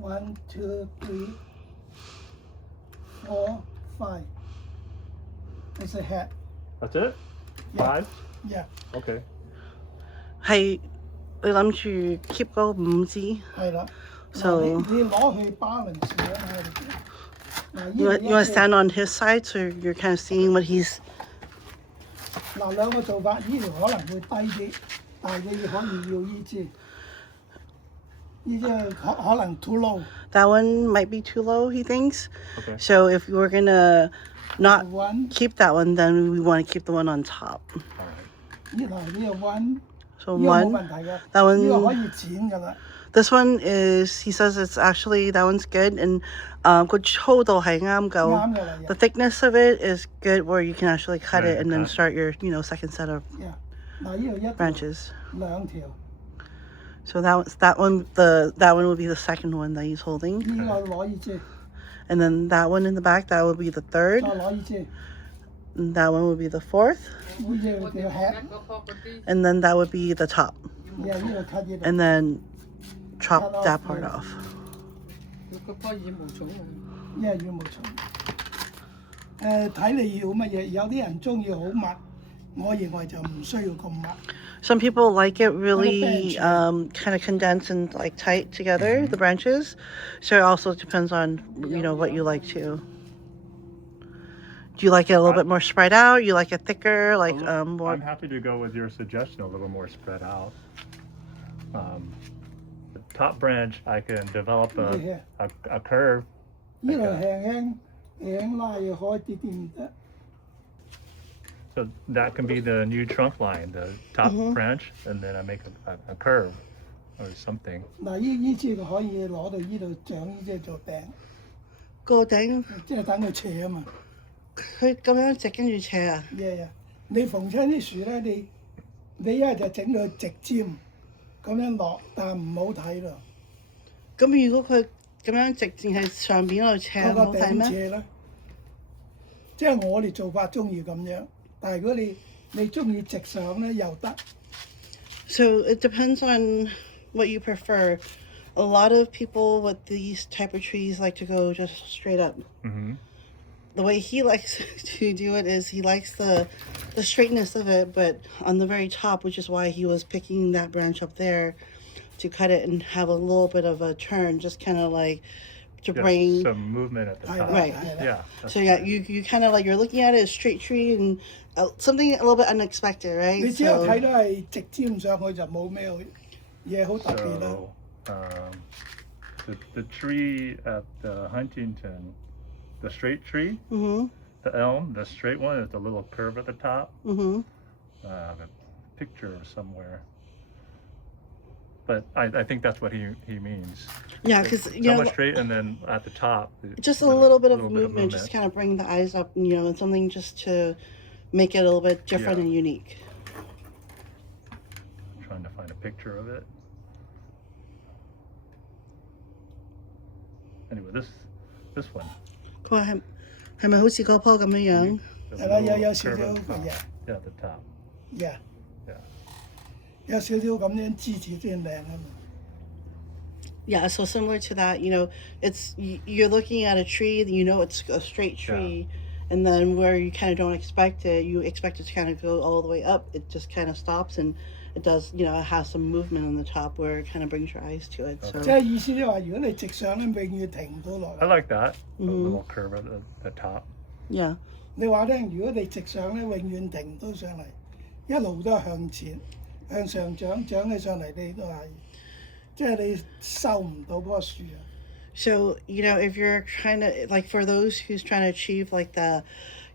1, 2, 3, 4, 5. It's a head. That's it? Yeah. 5? Yeah. Okay. 係你諗住 keep 嗰5支係啦。 So 你攞去 balance 嘅嗱， you want to stand on his side so you're kind of seeing what he's 嗱兩個做法，呢條可能會低啲，但係你可以要呢支，呢支可能 too low。 that one might be too low he thinks. Okay. So if we're gonna not One. keep that one, then we want to keep the one on top. All right. 呢個 one， So 呢個冇 one, 問題嘅， that 呢個可 one, 以剪㗎啦。 this one is, he says it's actually, that one's good, and 個粗度係啱夠。啱㗎啦。 The thickness of it is good where you can actually cut Right, it and then okay. start your, second set of Yeah. 嗱，呢度一條 branches. 兩條， So that one will be the second one that he's holding. 呢個攞呢支， And then that one in the back, that will be the third. 再攞呢支， And that one will be the fourth. 呢隻條 head， And then that would be the top. 呢度 cut 呢度。 And then chop that part off. 因為羽毛蟲。睇你要乜嘢，有啲人中意好密，我認為就唔需要咁密。 Some people like it really kind of condensed and like tight together, the branches. So it also depends on, what you like too. Do you like it a little bit more spread out? You like it thicker, like more? I'm happy to go with your suggestion, a little more spread out. The top branch, I can develop a curve. 呢度輕拉開啲啲唔得。 So that can be the new trunk line, the top branch, and then I make a curve or something. 嗱，呢支可以攞到呢度長呢隻做頂，個頂即係等佢斜啊嘛。佢咁樣直跟住斜啊？你逢親啲樹咧，你一係就整佢直尖，咁樣落，但唔好睇咯。咁如果佢咁樣直淨係上邊嗰度斜，嗰個好睇咩？頂斜啦，即係我哋做法中意咁樣，但係如果你中意直上咧又得。 So it depends on what you prefer. A lot of people with these type of trees like to go just straight up. Mm-hmm. The way he likes to do it is he likes the straightness of it, but on the very top, which is why he was picking that branch up there to cut it and have a little bit of a turn, just kind of like to Just bring some movement at the top. right. Yeah. So yeah, you kind of like you're looking at it as straight tree and something a little bit unexpected, right? 你只有 So 睇到係直尖上去就冇咩嘢好特別啦。 So the tree at the Huntington, the straight tree, mhm, the elm, the straight one is a little curve at the top. mhm. A picture somewhere. But I think that's what he means. Yeah, because Somewhat straight, and then at the top, just a little bit of movement, just kind of bring the eyes up, and something just to make it a little bit different and unique. I'm trying to find a picture of it. Anyway, this one. 佢話係咪好似嗰棵咁樣樣？ the 係啦， little 有少 curve 少 at the top. 嘅 Yeah, at the top. ，yeah， Yeah. 有少少咁樣枝子先靚啊嘛。 Yeah, so similar to that, it's you're looking at a tree, it's a straight tree, and then where you kind of don't expect it, you expect it to kind of go all the way up. It just kind of stops, and it does, it has some movement on the top where it kind of brings your eyes to it. So 即係意思即係話，如果你直上咧，永遠停唔到落 I 嚟。 like that. A little curve at the top. yeah, 你話咧，如果你直上咧，永遠停唔到上嚟，一路都係向前向上長，長起上嚟你都係，即係你收唔到嗰個樹啊。 so if you're trying to like for those who's trying to achieve like the,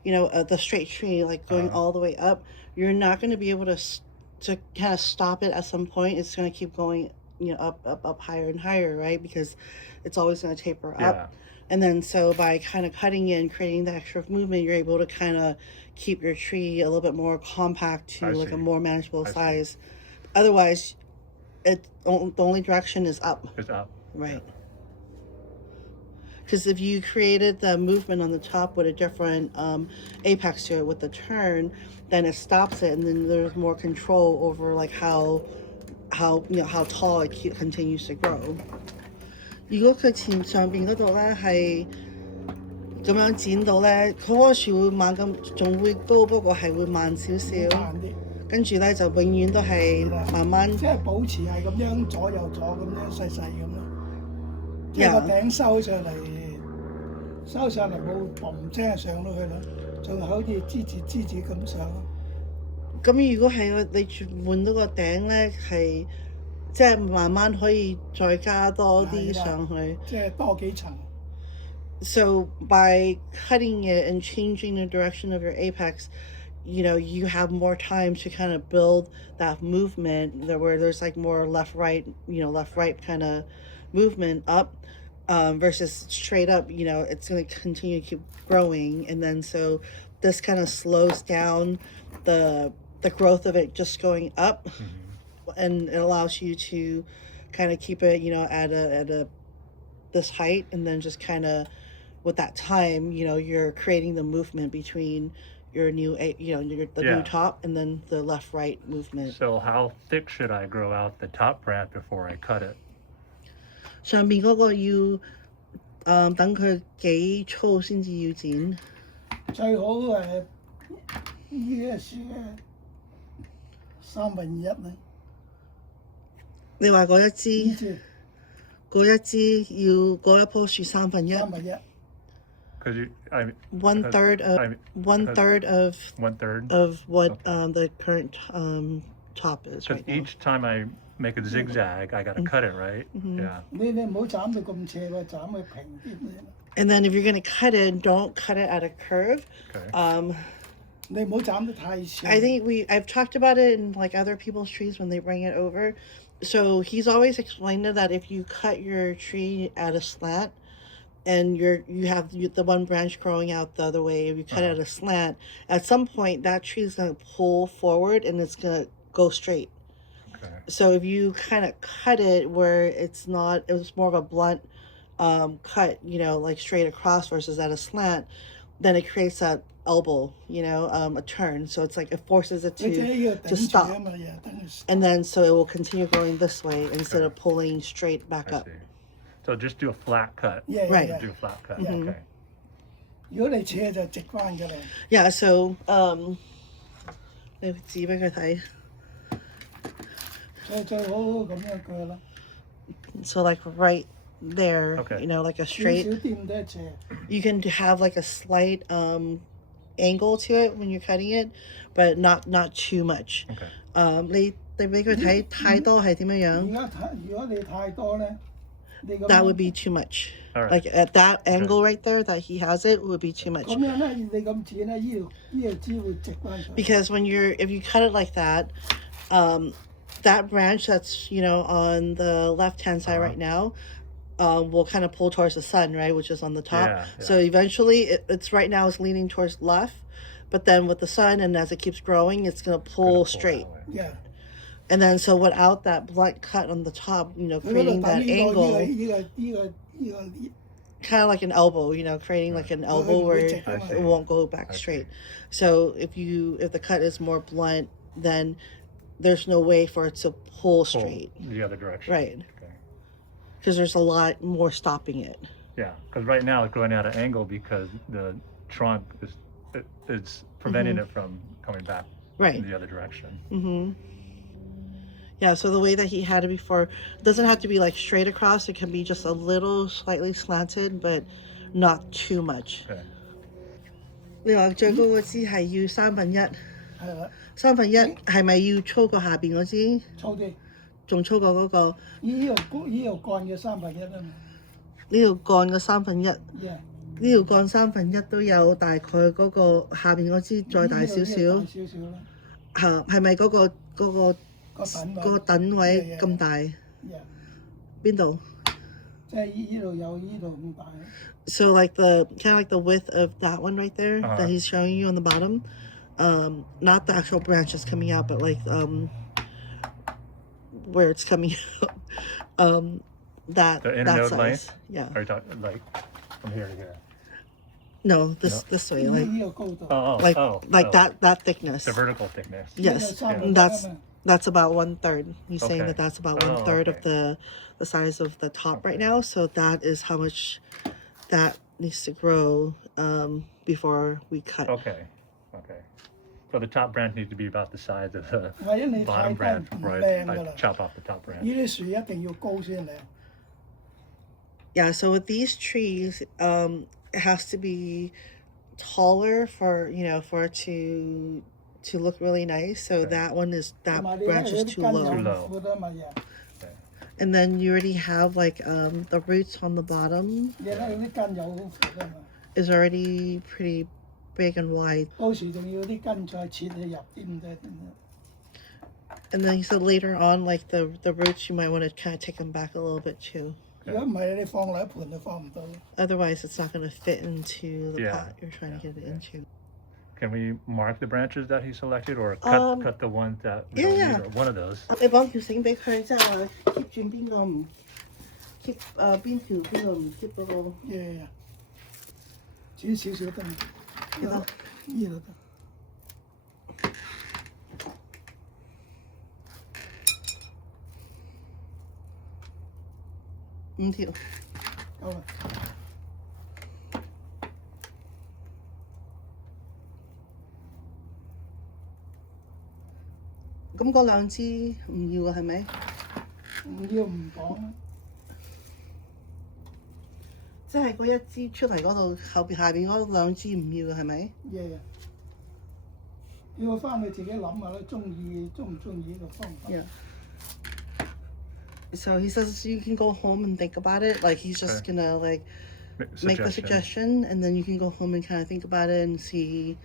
the straight tree like going all the way up, you're not going to be able to kind of stop it at some point. It's going to keep going, up higher and higher, right? Because it's always going to taper up. Yeah. And then so by kind of cutting it and creating the extra movement, you're able to kind of keep your tree a little bit more compact to I like a see. more manageable I see. size. Otherwise, the only direction is up, It's up. right? Because if you created the movement on the top with a different apex to it with the turn, then it stops it, and then there's more control over like how tall it continues to grow. 如果佢前上邊嗰度咧係咁樣剪到咧，佢棵樹會猛咁，仲會高，不過係會慢少少。慢啲，跟住咧就永遠都係慢慢。即係保持係咁樣左右左咁樣細細咁咯。即係個頂收上嚟冇嘣聲上到去咯，仲好似枝子咁上咯。咁如果係你換到個頂咧，係即係慢慢可以再加多啲上去。即係多幾層。So by cutting it and changing the direction of your apex, you know, you have more time to kind of build that movement where there's like more left right kind of movement up versus straight up. You know, it's going to continue to keep growing, and then so this kind of slows down the growth of it just going up, and it allows you to kind of keep it, you know, at a this height, and then just kind of with that time, you know, you're creating the movement between your new, new top and then the left right movement. So how thick should I grow out the top branch before I cut it? 上邊嗰個要等佢幾粗先至要剪。最好呢個樹1/3咧。你話嗰一支要嗰一棵樹1/3。1/3。Because one third of what the current top is right now. Each time I make a zigzag, I got to cut it, right? Yeah. 你唔好斬到咁斜喎，斬佢平啲。And then if you're going to cut it, don't cut it at a curve. Okay. 你唔好斬得太斜。I think I've talked about it in like other people's trees when they bring it over. So he's always explained that if you cut your tree at a slant, and you have the one branch growing out the other way, if you cut it at a slant, at some point that tree is going to pull forward and it's going to go straight. Okay. So if you kind of cut it where it was more of a blunt cut, you know, like straight across versus at a slant, then it creates that elbow, you know, a turn. So it's like it forces it to stop. And then so it will continue going this way instead of pulling straight back up. See. So just do a flat cut. Right. Do a flat cut. Mm-hmm. Okay. 如果你斜就直翻㗎啦。Yeah, so 你指俾佢睇。最好咁樣鋸啦。So like right there, Okay. you know, like a 少 straight. 啲得斜。You can have like a slight angle to it when you're cutting it, but not too much. Okay. 你俾佢睇太多係點樣樣？如果你太多咧。That would be too much. All right. Like at that angle right there that he has it would be too much. 咁樣咧，你咁剪咧，呢條枝會直翻上。Because if you cut it like that, that branch that's, you know, on the left-hand side right now, will kind of pull towards the sun, right, which is on the top. Yeah. So eventually, it's right now it's leaning towards left, but then with the sun and as it keeps growing, it's gonna pull straight. Yeah. And then so without that blunt cut on the top, you know, creating that angle, kind of like an elbow, you know, creating like an elbow where it won't go back straight. So if the cut is more blunt, then there's no way for it to pull straight. The other direction. Right. Okay. Because there's a lot more stopping it. Yeah, because right now it's going at an angle because the trunk is preventing it from coming back Right. in the other direction. Mm-hmm. Yeah, so the way that he had it before, it doesn't have to be like straight across. It can be just a little slightly slanted, but not too much. Okay. 你話最高嗰支係要1/3，係啦， 1/3係咪要粗過下邊嗰支？粗啲。仲粗過嗰個？呢條幹嘅1/3啊嘛。呢條幹嘅1/3， Yeah. 呢條幹1/3都有大概嗰個下邊嗰支再大少少。大少少啦。係咪嗰個個等位咁大？邊度？即係呢度有呢度咁大。So like kind of like the width of that one right there that he's showing you on the bottom, not the actual branches coming out, but like where it's coming out, that The inner node size. length? Yeah. Are you talking like from here to here? No, this way, like呢個高度。that thickness. The vertical thickness. Yes, Yeah. and that's That's about 1/3. He's saying Okay. that that's about Oh, 1/3 of okay. the size of the top right Okay. now. So that is how much that needs to grow before we cut. Okay. Okay. So the top branch needs to be about the size of the 或者你 bottom 太低 branch 唔 before 靚 I 㗎啦。 chop off the top branch. 呢啲樹一定要高先靚。Yeah, so with these trees, it has to be taller for for it to look really nice. So Okay. that one is 同 that 埋你睇 branch 佢 is 啲 too 根有 low. Too 唔 low. 闊啊嘛又， Okay. And then you already have like the roots on the bottom 你睇佢啲根有好闊啊嘛， is already pretty big and wide. 到時仲要啲根再切去入添啫。 And then he said later on, like the roots, you might want to kind of take them back a little bit too. 如果唔係你放落一盤就放唔到。 Otherwise, it's not going to fit into the Yeah, pot you're trying to get it yeah. into. Can we mark the branches that he selected, or cut the ones that we yeah, don't yeah. need, or one of those? 你幫條繩俾佢，即係話 keep 住邊個唔 keep 邊個唔 keep 嗰個。嘢煮少少得，幾多？呢度得。5條。夠啦。咁嗰兩支唔要啊，係咪？唔要唔講啦。即係嗰一支出嚟嗰度下邊嗰兩支唔要嘅係咪？嘢要翻去自己諗下啦，中唔中意呢個方法。Yeah. So he says you can go home and think about it. Like he's just Okay. gonna like make the suggestion, and then you can go home and kind of think about it and see,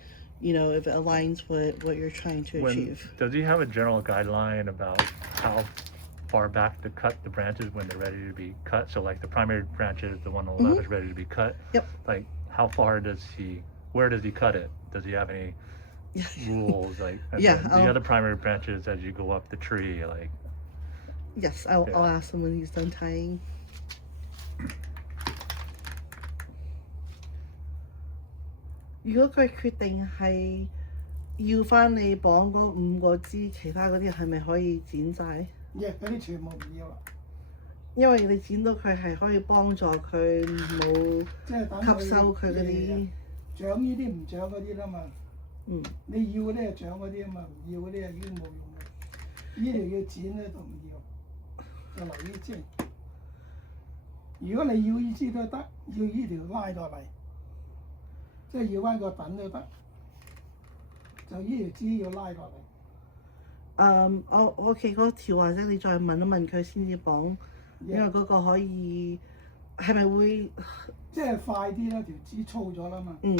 if it aligns with what you're trying to achieve. Does he have a general guideline about how far back to cut the branches when they're ready to be cut? So like the primary branches, the one on the left is ready to be cut. Yep. Like where does he cut it? Does he have any rules? Like Yeah, the other primary branches as you go up the tree, like. Yes, I'll ask him when he's done tying. 如果佢決定係要翻你綁嗰5個枝，其他嗰啲係咪可以剪晒？嗰啲全部唔要啦。因為你剪到佢係可以幫助佢冇即係等吸收佢嗰啲。長呢啲唔長嗰啲啦嘛。嗯。你要嗰啲係長嗰啲啊嘛，唔要嗰啲係已經冇用啦。呢條要剪咧就唔要，就留呢支。如果你要呢支都得，要呢條拉落嚟。即係要翻個等都得，就呢條枝要拉落嚟。OK 嗰條或者你再問一問佢先至綁，因為嗰個可以係咪會？即係快啲啦，條枝粗咗啦嘛。你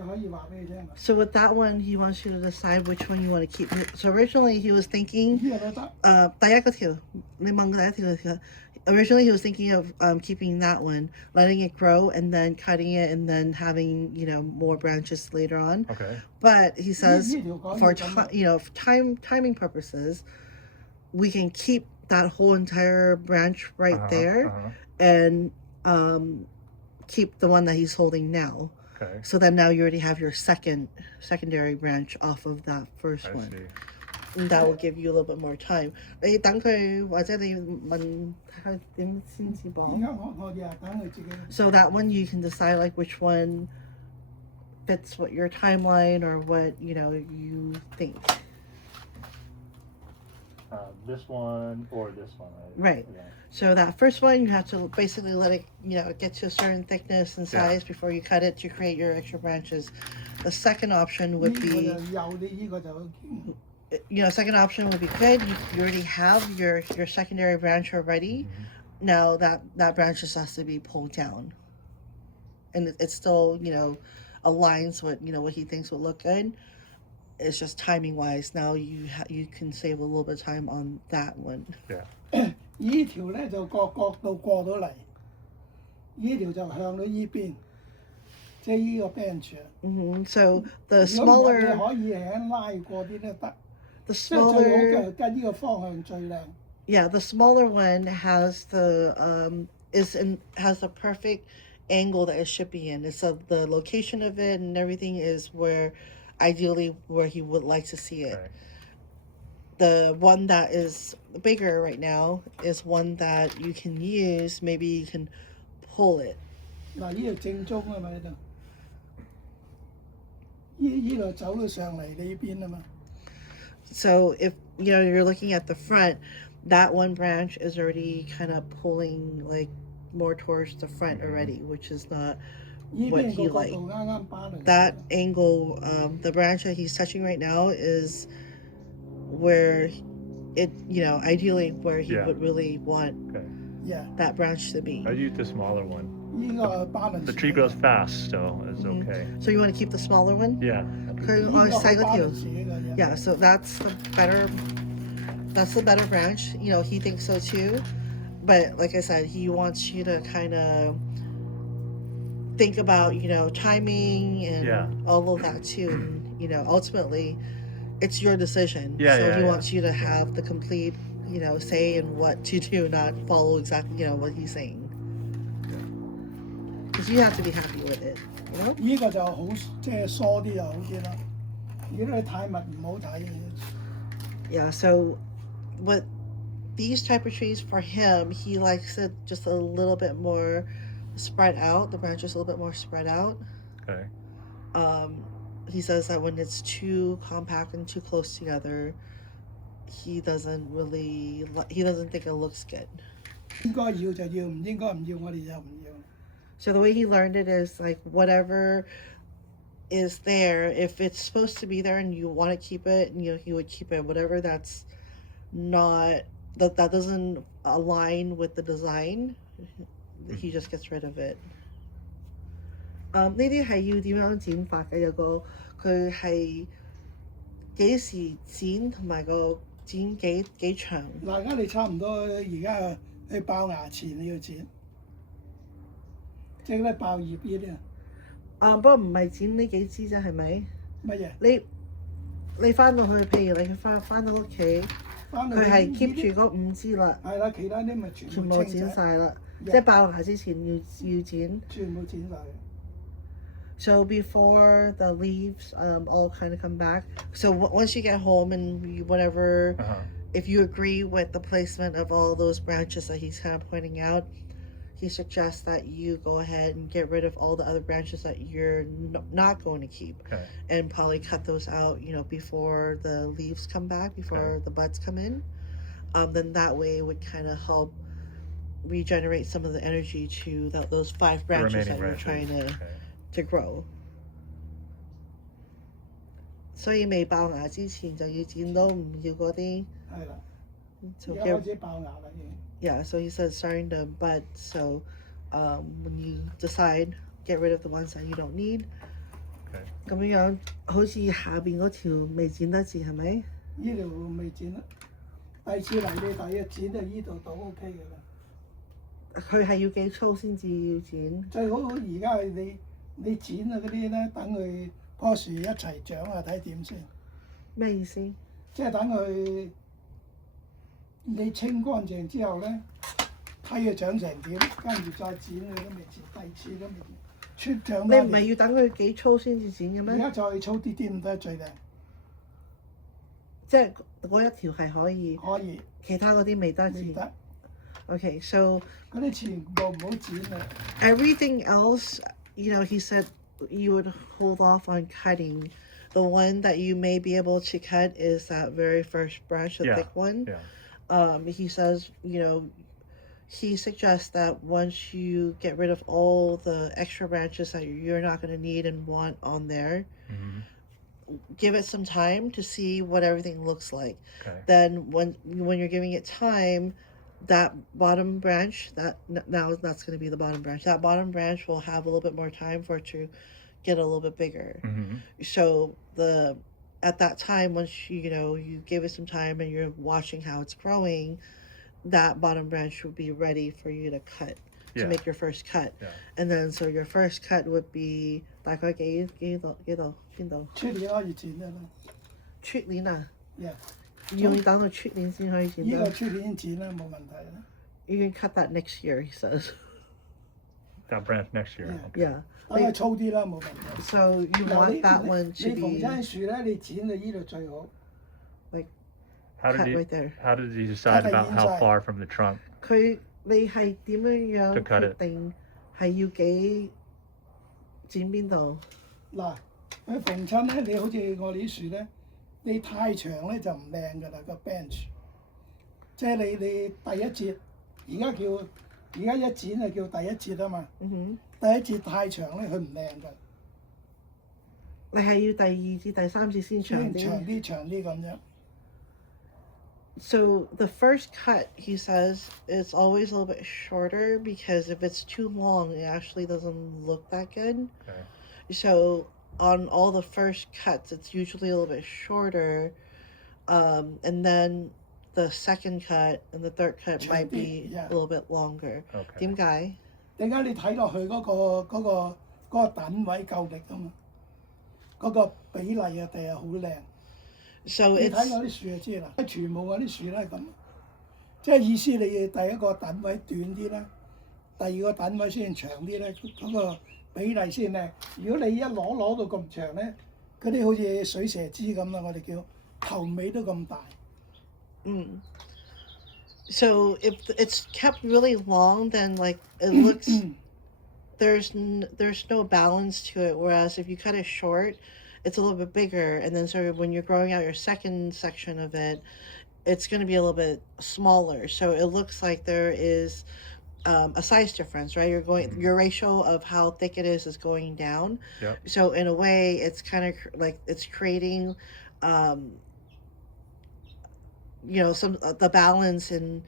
可以話俾佢聽。So with that one, he wants you to decide which one you want to keep. So originally he was thinking，第一嗰條，你問佢第一條。Originally, he was thinking of keeping that one, letting it grow, and then cutting it, and then having more branches later on. Okay. But he says, for timing purposes, we can keep that whole entire branch right there, and keep the one that he's holding now. Okay. So then now you already have your secondary branch off of that first one. See. And that will give you a little bit more time. 你等佢或者你問佢點先至綁。而家我哋係等佢自己。So that one you can decide like which one fits what your timeline or what you think. This one or this one. Right. Yeah. So that first one you have to basically let it get to a certain thickness and size before you cut it to create your extra branches. The second option would be. Second option would be good. You already have your secondary branch already. Now that branch just has to be pulled down, and it still aligns with what he thinks will look good. It's just timing wise. Now you can save a little bit of time on that one. Yeah. 呢條咧就角度過到嚟，呢條就向到呢邊，即係呢個 bench。So the smaller. 你可以輕拉過啲都得。 The smaller. 跟呢個方向最靚。Yeah, the smaller one has has the perfect angle that it should be in. So the location of it and everything is ideally where he would like to see it. Okay. the one that is bigger right now is one that you can use. Maybe you can pull it. 嗱，呢度正宗啊嘛，呢度，呢度走到上嚟呢邊啊嘛， So if you're looking at the front, that one branch is already kind of pulling like more towards the front already, which is not 呢 what 邊 he 個角 liked. 度啱啱巴嚟。 That angle, the branch that he's touching right now is where it, ideally where he Yeah. would really want Okay. Yeah， that branch to be. I use the smaller one. 呢個巴嚟。 The tree grows fast, so it's Mhm. okay. So you want to keep the smaller one? Yeah. 佢呢我個細嗰條。巴嚟嘅。 Yeah, so that's the better branch. He thinks so too. But like I said, he wants you to kind of think about, timing and Yeah. all of that too. And, ultimately, it's your decision. Yeah, So yeah, he yeah. wants you to have the complete, say in what to do, not follow exactly, what he's saying. Because you have to be happy with it. 呢個就好，即係疏啲就好啲啦。如果你太密唔好睇。 Yeah, so with these type of trees, for him, he likes it just a little bit more spread out. The branches a little bit more spread out. Okay. He says that when it's too compact and too close together, he doesn't think it looks good. 應該要就要，唔應該唔要，我哋就唔要。 So the way he learned it is like whatever is there, if it's supposed to be there and you want to keep it, he would keep it. Whatever that's not that doesn't align with the design, he just gets rid of it. 呢啲係要點樣剪法嘅？有個佢係幾時剪同埋個剪幾長？嗱，而家你差唔多，而家去爆牙前你要剪，即係咧爆葉呢啲啊。不過唔係剪呢幾支啫，係咪？乜嘢？你翻到去，譬如你翻到屋企，佢係 keep 住嗰5支啦。係啦，其他啲咪全部剪晒啦，即係爆牙之前要剪。全部剪晒。 So before the leaves all kind of come back, so once you get home and whatever, if you agree with the placement of all those branches that he's kind of pointing out, he suggests that you go ahead and get rid of all the other branches that you're not going to keep, and probably cut those out, before the leaves come back, before the buds come in. Then that way it would kind of help regenerate some of the energy to those 5 branches that you're trying to grow. 所以未爆牙之前就要剪到唔要嗰啲。係啦。 So 而家開始爆牙啦已經。 Yeah, so he says starting to bud. So when you decide, get rid of the ones that you don't need. 咁樣好似下邊嗰條未剪得字係咪？呢條未剪啦，第次嚟你第一剪就呢度到 OK 嘅啦。佢係要幾粗先至要剪？最好而家你剪啊嗰啲咧，等佢棵樹一齊長啊，睇點先。咩意思？即係等佢你清乾淨之後咧，睇佢長成點，跟住再剪佢都未剪，第二次都未剪。出長你唔係要等佢幾粗先至剪嘅咩？而家再粗啲啲唔得最靚。即係嗰一條係可以。可以。其他嗰啲未得剪。未得。Okay, so 嗰啲全部唔好剪啊。Everything else, he said you would hold off on cutting. The one that you may be able to cut is that very first branch, the thick one. Yeah. He says, he suggests that once you get rid of all the extra branches that you're not going to need and want on there, give it some time to see what everything looks like. Then when you're giving it time, that bottom branch, that's going to be the bottom branch. That bottom branch will have a little bit more time for it to get a little bit bigger. So at that time, once you give it some time and you're watching how it's growing, that bottom branch would be ready for you to cut, to make your first cut. And then so your first cut would be 大概幾度邊度？出年可以剪得啦。出年啊？ Yeah. 要等到出年先可以剪得。呢個出年剪啦，冇問題啦。You can cut that next year, he says. That branch next year. Yeah. 等佢粗啲啦，冇問題。 So you want that one to 你逢 be 親樹咧，你剪到呢度最好。How did cut you right there. how did you decide Cut about how inside. far from the trunk? 你係點樣 To cut 決 it. 定係要幾剪邊度？嗱，佢逢親咧，你好似我哋啲樹咧，你太長咧就唔靚㗎啦個 bench。即係你第一節，而家一剪就叫第一節啊嘛。第一節太長咧，佢唔靚㗎。你係要第二至第三節先長啲。長啲咁樣。So the first cut, he says, is always a little bit shorter because if it's too long, it actually doesn't look that good. Okay. So on all the first cuts, it's usually a little bit shorter, and then the second cut and the third cut might be a little bit longer. Okay. 點解？點解你睇落去嗰個等位夠力啊嘛？嗰個比例啊，第日好靚。So 你 it's 睇我啲樹就知啦，全部嗰啲樹都係咁，即係意思你第一個等位短啲啦，第二個等位先長啲咧，嗰個比例先靚。如果你一攞到咁長咧，嗰啲好似水蛇枝咁啦，我哋叫頭尾都咁大。So if it's kept really long, then like it looks there's no balance to it. Whereas if you cut it short, it's a little bit bigger, and then sort of when you're growing out your second section of it, it's going to be a little bit smaller. So it looks like there is a size difference, right? Your ratio of how thick it is going down. Yep. So in a way, it's kind of like it's creating, some the balance in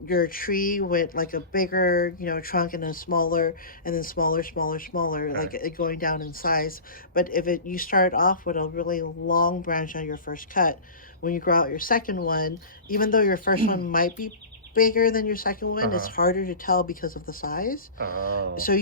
your tree with like a bigger trunk and then smaller and then smaller, Okay. like it going down in size. But if you start off with a really long branch on your first cut, when you grow out your second one, even though your first one might be bigger than your second one, it's harder to tell because of the size. Oh. So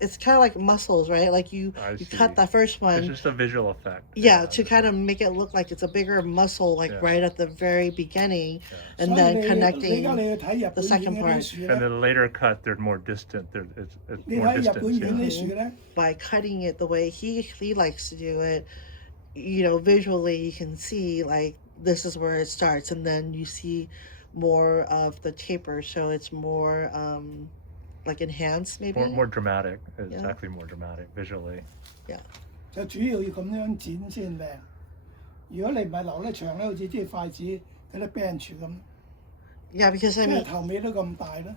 it's kind of like muscles, right? Like you cut that first one. It's just a visual effect. Yeah, to kind of make it look like it's a bigger muscle, like right at the very beginning, and 所以 then 你 connecting 而家你去睇日 the 本 second 園嗰 part. 啲樹 And 咧， then later cut, they're more distant. It's 你 more 睇日本 distance. 園 Yeah. 啲樹咧， By cutting it the way he likes to do it, visually you can see like this is where it starts, and then you see more of the taper, so it's more like enhanced maybe. More dramatic. It's Yeah. actually more dramatic visually. 就主要要咁樣剪先靚。如果你唔係留得長咧，好似啲筷子嗰啲 bench 咁， Yeah, because 即 I 係 mean, 頭尾都咁大啦。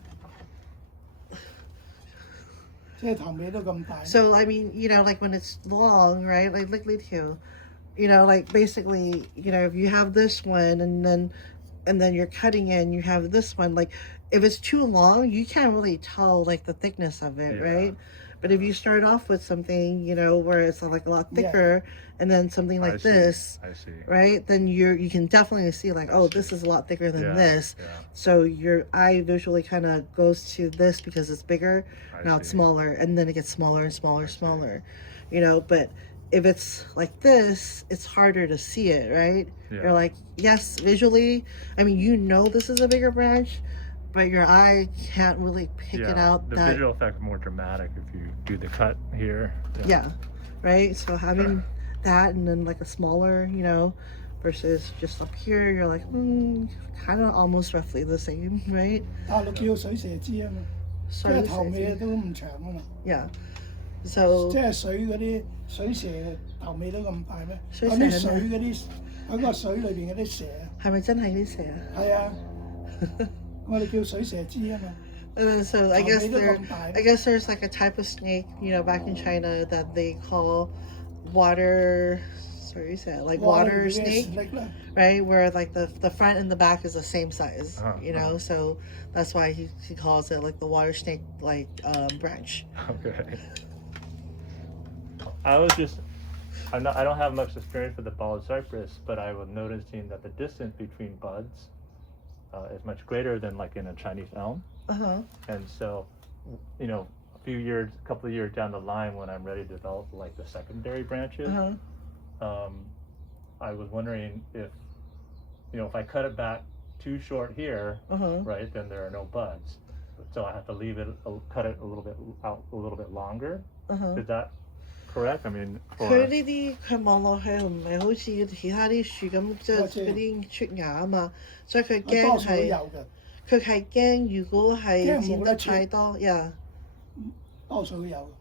即係頭尾都咁大。 so I mean, like when it's long, right? Like too, like basically, if you have this one and then you're cutting in, you have this one. Like if it's too long, you can't really tell like the thickness of it, Yeah. right? But if you start off with something, where it's like a lot thicker, and then something like I see. this, I see. right? Then you can definitely see like, oh, this is a lot thicker than Yeah, this. yeah. So your eye visually kind of goes to this because it's bigger. I Now it's see. smaller, and then it gets smaller and smaller, smaller. But if it's like this, it's harder to see it, right? Yeah. You're like, yes, visually, I mean, this is a bigger branch, but your eye can't really pick it out. The that visual effect is more dramatic if you do the cut here. yeah, right. So having that and then like a smaller, versus just up here, you're like, kind of almost roughly the same, right? 大陸叫水蛇枝啊嘛，即 Sort 係 of 頭 the 尾 same. 都唔長啊嘛。 Yeah. So 即係水嗰啲水蛇頭尾都咁大咩？水蛇嗰啲水嗰啲喺個水裏邊嗰啲蛇，係咪真係啲蛇啊？係啊，我哋叫水蛇枝啊嘛。 And then, so I guess 頭尾都咁大。 there's like a type of snake, back in China that they call water. Sorry, you said like water snake, 啦， right? Where like the front and the back is the same size, Uh-huh. So that's why he calls it like the water snake like branch. Okay. I don't have much experience with the bald cypress, but I was noticing that the distance between buds is much greater than like in a Chinese elm. And so, a couple of years down the line, when I'm ready to develop like the secondary branches, I was wondering if I cut it back too short here, right, then there are no buds. So I have to cut it a little bit longer. Is that correct? I mean, 佢呢啲佢望落去唔係好似其他啲樹咁，即係嗰啲出芽啊嘛，所以佢驚多數都係有嘅，佢係驚，如果係驚剪得冇得出太多，呀，多數都有。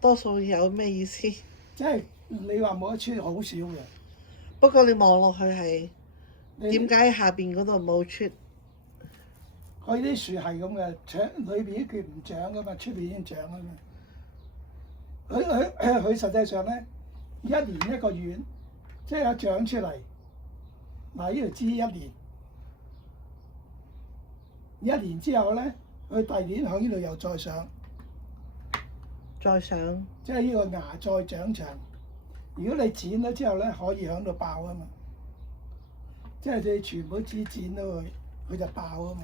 多數有咩意思？即係你話冇得出好少嘅。不過你望落去係你點解下邊嗰度冇出？佢啲樹係咁嘅，長裏邊佢唔長噶嘛，出邊已經長啊嘛。佢實際上咧，一年一個月，即係一長出嚟。嗱，呢度枝一年，一年之後咧，佢第二年喺呢度又再上，再上即係呢個芽再長長。如果你剪咗之後咧，可以喺度爆啊嘛，即係你全部枝剪到佢，佢就爆啊嘛。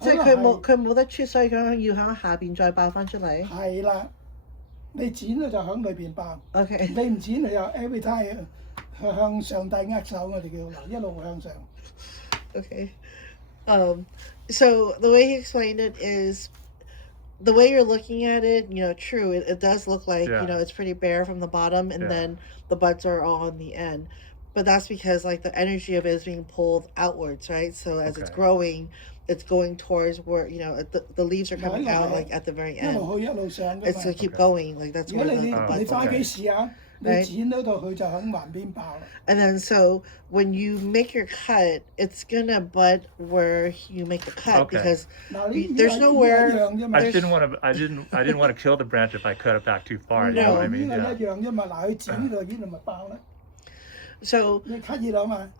即係佢冇得出，所以佢要喺下邊再爆翻出嚟。係啦，你剪咗就喺裏邊爆。OK。你唔剪你又 every time 向上帝握手，我哋叫嗱一路向上。Okay. So the way he explained it is the way you're looking at it, true, it does look like, it's pretty bare from the bottom and then the buds are all on the end. But that's because like the energy of it is being pulled outwards, right? So as it's growing, it's going towards where, the leaves are coming out like at the very 一 end. 路去一路上㗎 It's 嘛。 to keep going, like that's 如 where 果 the 你 buds 翻 are. 機試下，你剪到度佢就喺橫邊爆啦。And then so when you make your cut, it's gonna bud where you make the cut because 嗱，呢 there's 呢 nowhere. 一樣啫嘛。 I didn't want to kill the branch if I cut it back too far. You know what I 呢 mean? 個 Yeah. 一樣啫嘛。嗱，佢剪呢度咪爆啦。 So 你 cut 呢度嘛。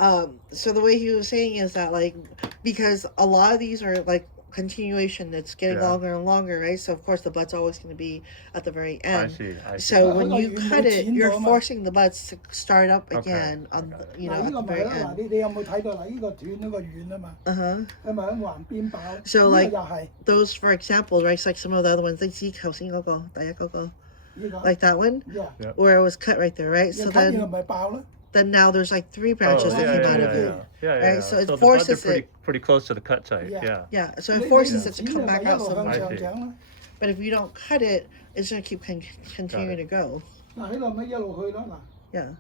so the way he was saying is that like because a lot of these are like continuation, it's getting longer and longer, right? So of course the bud's always going to be at the very end. I see. So when you cut it, you're forcing the buds to start up again on the, 嗱， at 呢個 the 咪 very 啦，嗱 end. 你有冇睇到嗱？呢個斷咗個遠啊嘛， Uh-huh. 佢咪喺橫邊爆。 So 呢 like 個又係 those for example, right? It's like some of the other ones, like see 頭先嗰個第一嗰個 呢個。 like that one Yeah. where it was cut right there, right? 你 So cut 呢個 then 咪爆咯。 now there's like 3 branches that came out of it. Yeah. Right, so it the buds are forces pretty close to the cut site. Yeah. Yeah. Yeah, so it forces it to 你 come 剪 back 咪 out 一路 some 向 more. 上長啦。 But if you don't cut it, it's gonna keep continuing to go. 嗱，喺度咪一路去咯嗱。 Yeah.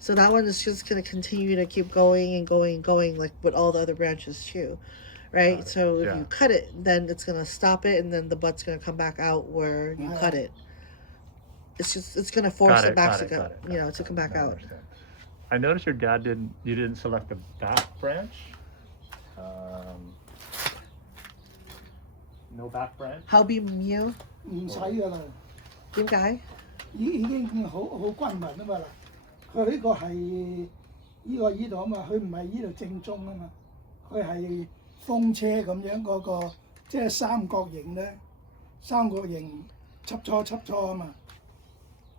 So that one is just gonna continue to keep going and going and going, like with all the other branches too, right? So if you cut it, then it's gonna stop it, and then the bud's gonna come back out where you cut it. It's gonna force the back to go, to come back out. I noticed your dad didn't select the back branch. No back branch. How be you? 唔使噶啦，點解？已經好均勻啊嘛嗱。佢呢個係呢個依度啊嘛，佢唔係依度正中啊嘛，佢係風車咁樣嗰個，即係三角形咧，三角形插錯啊嘛。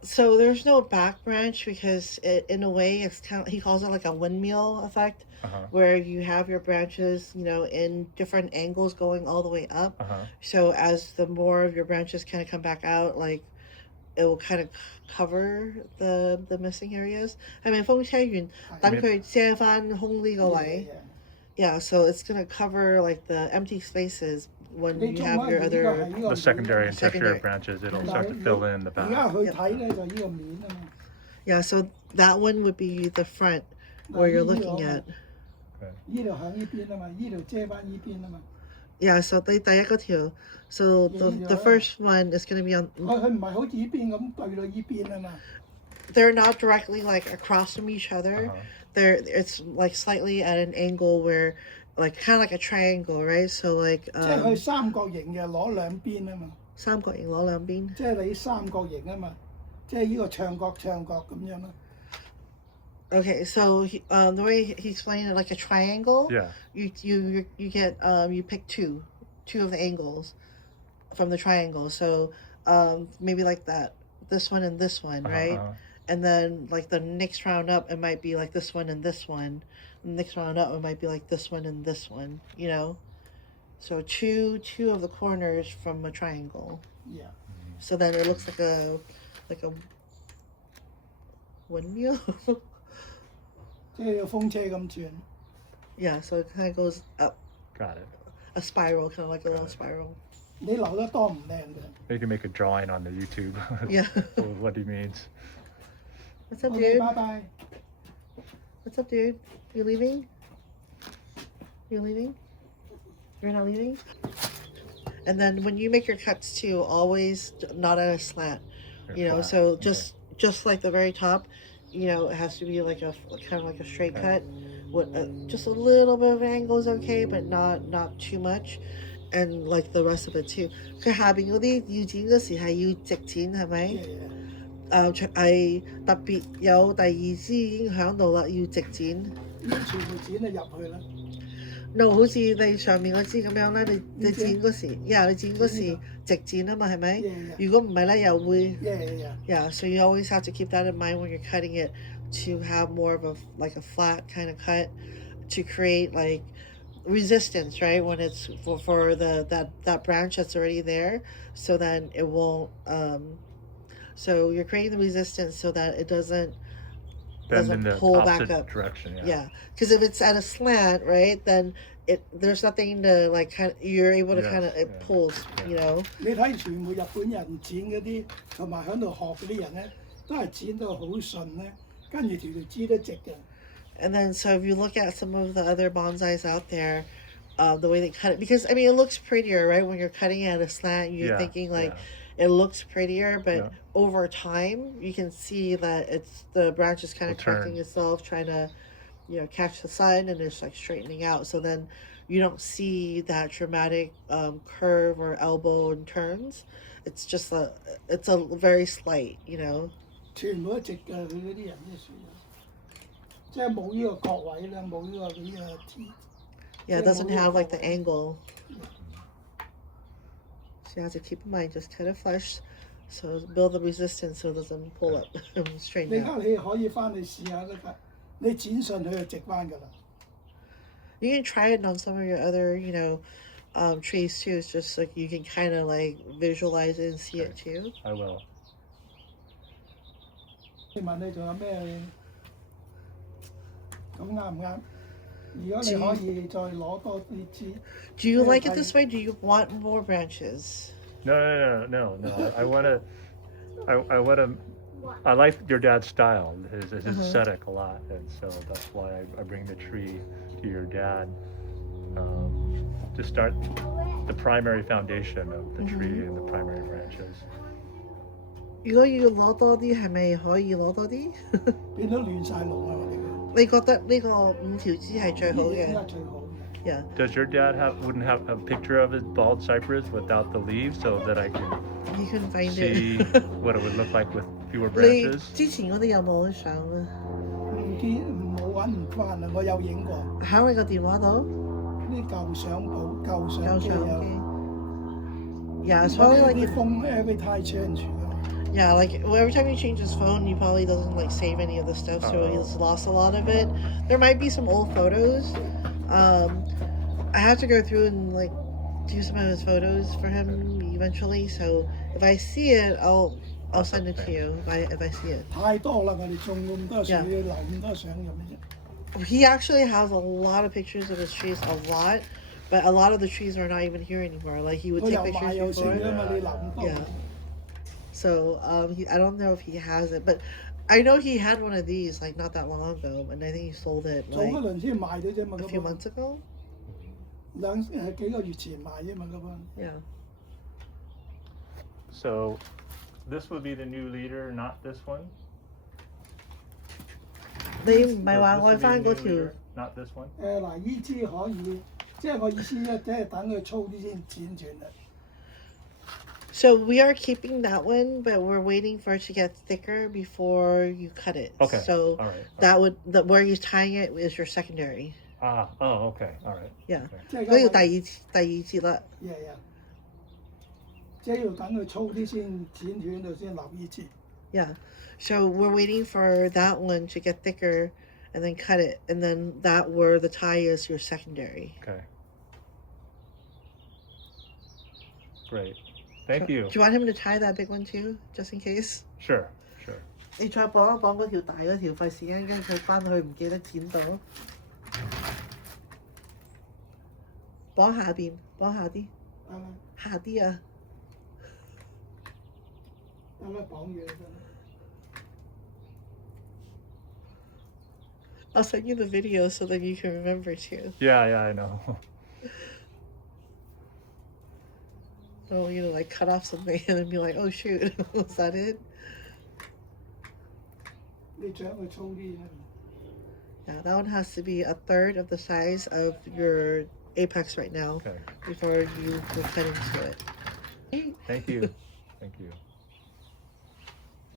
So there's no back branch because in a way it's kind of, he calls it like a windmill effect, where you have your branches, in different angles going all the way up. So as the more of your branches kind of come back out, like it will kind of cover the missing areas. 係咪風車完等佢遮返空呢個位？ Yeah, so it's gonna cover like the empty spaces when you have your other. The secondary and tertiary branches, it'll start to fill in the 而家 back. 去睇咧就依個面啊嘛。 Yeah, so that one would be the front where you're looking at. 依度喺依邊啊嘛，依度遮翻依邊啊嘛。 Yeah, so 第一嗰條 so the first one is gonna be on. 佢唔係好似依邊咁對到依邊啊嘛。 They're not directly like across from each other. It's like slightly at an angle where, like kind of like a triangle, right? So like 即係佢三角形嘅攞兩邊啊嘛。三角形攞兩邊。即係你三角形啊嘛，即係依個唱角咁樣咯。 Okay, so the way he explained it, like a triangle. Yeah. You get you pick two of the angles from the triangle. So maybe like that, this one and this one, right? And then like the next round up, it might be like this one and this one. The next round up, it might be like this one and this one. So two of the corners from a triangle. Yeah. So then it looks like a windmill. 即係個風車咁轉。 Yeah, so it kind of goes up. Got it. A spiral, kind of like a little spiral. 你留得多唔靚嘅。 You can make a drawing on the YouTube. Yeah. Of what he means. What's up, OK， dude? 拜拜。 What's up, dude? You leaving? You leaving? You're not leaving? And then when you make your cuts too, always not at a slant. Or You know, flat. so Okay. just like the very top, you know, it has to be like a kind of like a straight Okay. cut. With just a little bit of angle is okay, but not too much. And like the rest of it too. 佢下邊嗰啲要剪嗰時係要直剪係咪？係特別有第二支已經喺度啦，要直剪。呢啲全部剪咗入去啦。No， 好似你上面嗰支咁樣咧，你剪嗰時，你剪嗰時直剪啊嘛，係咪？如果唔係咧，又會。Yeah, so you always have to keep that in mind when you're cutting it to have more of a like a flat kind of cut to create like resistance, right? When it's for that branch that's already there, so then it won't. So you're creating the resistance so that it doesn't Bend in the pull back opposite up. direction. Yeah, because if it's at a slant, right, then there's nothing to like kind of you're able to kind of it pulls, you know. 你睇全部日本人剪嗰啲，同埋喺度學嗰啲人咧，都係剪到好順咧，跟住條枝都直嘅。 And then so if you look at some of the other bonsais out there, the way they cut it, because I mean it looks prettier, right? When you're cutting it at a slant, you're thinking like it looks prettier, but over time you can see that the branch is kind of correcting itself, trying to, you know, catch the sun, and it's like straightening out. So then you don't see that dramatic curve or elbow and turns. It's just it's a very slight, you know. 全部都直嘅，佢嗰啲人啲樹，即係冇呢個角位咧，冇呢個呢個鐵。 Yeah, it doesn't have like the angle. So you have to keep in mind, just cut it flush, so build the resistance so it doesn't pull up and 你 straighten 而家 out. 你可以翻去試下得㗎，你剪順佢就直翻㗎啦。 You can try it on some of your other, you know, trees too. It's just like you can kind of like visualize it and see it too. I will. 你問你仲有咩？咁啱唔啱？如果你可以再攞多啲枝。 Do you like it this way? Do you want more branches? No. I wanna. I like your dad's style, his aesthetic a lot, and so that's why I bring the tree to your dad to start the primary foundation of the tree and the primary branches. 如果要攞多啲，係咪可以攞多啲？變咗亂晒龍啊！我哋你覺得呢個5條枝係最好嘅？ 最好。 Yeah. Does your dad wouldn't have a picture of his bald cypress without the leaves, so that I can You can find see it. what it would look like with fewer 你 branches? 之前嗰啲有冇相啊？唔見冇揾唔翻啦，我有影過。喺你個電話度？啲舊相簿、舊相有機相有。機。Yeah, it's probably like 啲風 every time change 㗎。 Yeah, like every time you change his phone, he probably doesn't like save any of the stuff, so he's lost a lot of it. There might be some old photos. I have to go through and like do some of his photos for him eventually. So if I see it, I'll send it to you if I see it. 太多啦，我哋種咁多樹，要留咁多相咁啫。 He actually has a lot of pictures of his trees, a lot, but a lot of the trees are not even here anymore. Like he would 我 take 又買 pictures 又剩 before. 㗎嘛，你留咁多。 Yeah. So I don't know if he has it, but I know he had one of these like not that long ago, and I think he sold it 早 like 嗰輪先賣咗啫嘛， a few months ago. 幾個月前賣啫嘛，嗰個。 Yeah. So, this would be the new leader, not this one. 你唔係話 This 愛 would be 翻 the 嗰 new 條 leader,？Not this one. 嗱，依支可以，即係我意思咧，即係等佢粗啲先剪斷啦。 So we are keeping that one, but we're waiting for it to get thicker before you cut it. Okay. So All right. that would where you're tying it is your secondary. Oh, okay. All right. Yeah. Okay. 即係嗰要第二節啦。即係要等佢粗啲先剪斷到先留依支。 Yeah. So we're waiting for that one to get thicker, and then cut it, and then that where the tie is your secondary. Okay. Great. Thank you. Do you want him to tie that big one too, just in case? Sure. 你再綁一綁嗰條大嗰條，費事一陣間佢翻去唔記得剪到。綁下邊，綁下啲。得啦，下啲啊。得啦，綁嘢得啦。I'll send you the video so that you can remember too. Yeah, I know. So, you know, like cut off something and then be like, oh shoot, was that it? 你將佢粗啲啦。Yeah, that one has to be a third of the size of your apex right now Okay. before you will cut into it. Thank you. Thank you.